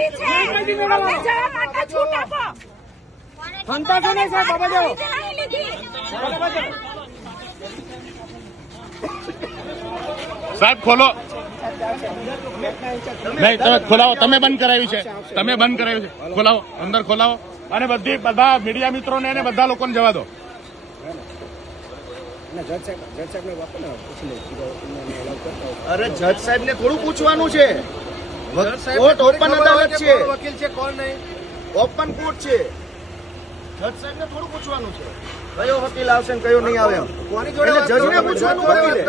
લીધી છે. અમને જવા માટે છૂટ આપો. સંતાસો નહીં સાહેબ, બાબા જાઓ. નહીં લીધી. સાહેબ ખોલો નહીં, તમે ખોલાવો. તમે બંધ કરાવ્યું છે, તમે બંધ કરાવ્યું છે. ખોલાવો, અંદર ખોલાવો. અને બધા મીડિયા મિત્રોને અને બધા લોકોને જવા દો. અરે જજ સાહેબ ને થોડું પૂછવાનું છે. કોર્ટ ઓપન અદાલત છે, વકીલ છે કોણ નહીં, ઓપન કોર્ટ છે. જજ સાહેબ ને થોડું પૂછવાનું છે કયો વકીલ આવશે ને કયો નહીં આવે એમ. કોની જોડે એટલે જજને પૂછવાનું વકીલે.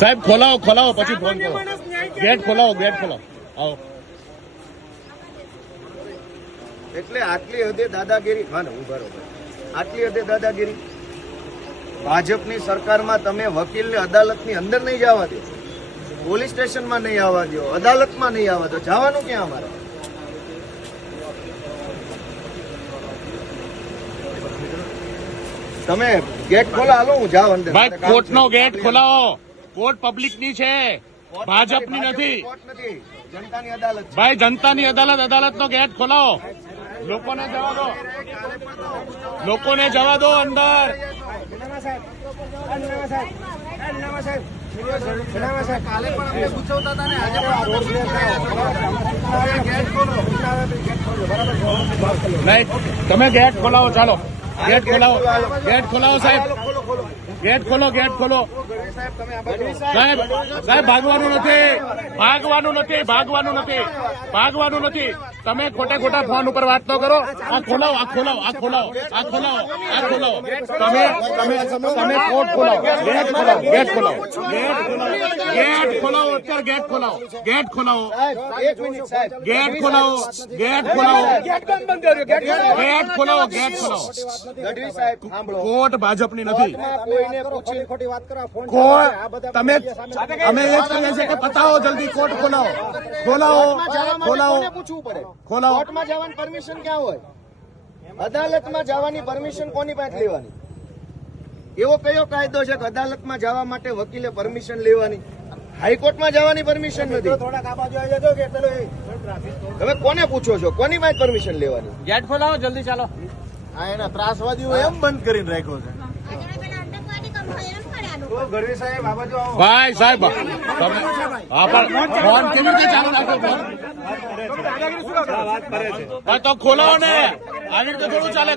સાહેબ ખોલાવો, ખોલાવો, પછી ફોન કરો. ગેટ ખોલાવો, ગેટ ખોલાવો. આવો. એટલે આટલી હદે દાદાગીરી, હા ને ઉભા રહો. આટલી હદે દાદાગીરી ભાજપની સરકારમાં તમે વકીલને અદાલતની અંદર નહીં જવા દો, પોલીસ સ્ટેશનમાં નહીં આવવા દો, અદાલતમાં નહીં આવવા દો. જવાનું ક્યાં અમારે? તમે ગેટ ખોલા, હાલો હું જાઉં અંદર. ભાઈ કોર્ટનો ગેટ ખોલાવો. કોર્ટ પબ્લિકની છે, ભાજપની નથી. કોર્ટ નથી, જનતાની અદાલત છે. ભાઈ જનતાની અદાલત, અદાલતનો ગેટ ખોલાવો. લોકોને જવા દો, લોકોને જવા દો અંદર. કાલે પણ અમને પૂછવતા હતા ને આજે નહીં, તમે ગેટ ખોલાવો. ચાલો ગેટ ખોલાવો, ગેટ ખોલાવો સાહેબ. ગેટ ખોલો, ગેટ ખોલો. સાહેબ, સાહેબ ભાગવાનું નથી, ભાગવાનું નથી, ભાગવાનું નથી, ભાગવાનું નથી. તમે ખોટા ખોટા ફોન ઉપર વાત તો કરો. આ ખોલાવો, આ ખોલાવો, આ ખોલાવો, આ ખોલાવો, આ ખોલાવો. તમે તમે તમે કોર્ટ ખોલાવો, ગેટ ખોલાવો, ગેટ ખોલાવો, ગેટ ખોલાવો, ગેટ ખોલાવો. અત્યારે ગેટ ખોલાવો, ગેટ ખોલાવો, એક મિનિટ સાહેબ, ગેટ ખોલાવો, ગેટ ખોલાવો, ગેટ ખોલાવો, ગેટ ખોલાવો. ગઢવી સાહેબ સાંભળો. કોર્ટ ભાજપની નથી. કોઈને પૂછી ખોટી વાત કરો. કોર્ટ તમે અમે એ જ કહીએ છીએ કે પતાવો જલ્દી. કોર્ટ ખોલાવો, ખોલાવો, ખોલાવો, પૂછવું પડે. ખોલાવો. કોર્ટમાં જવાની પરમિશન ક્યાં હોય? અદાલતમાં જવાની પરમિશન કોની પાસે લેવાની? એવો કયો કાયદો છે કે અદાલતમાં જવા માટે વકીલે પરમિશન લેવાની? હાઈકોર્ટમાં જવાની પરમિશન નથી. તમે કોને પૂછો છો? કોની પાસે પરમિશન લેવાની? ગેટ ખોલાવો જલ્દી, ચાલો. આ એના ત્રાસવાદીઓ એમ બંધ કરીને રાખ્યો છે. ગઢવી સાહેબ આ બાજુ આવો. ભાઈ સાહેબ તમે હા પણ ફોન કેવી રીતે ચાલુ રાખો? ફોન તો ખોલાવો ને, આવી રીતે થોડું ચાલે.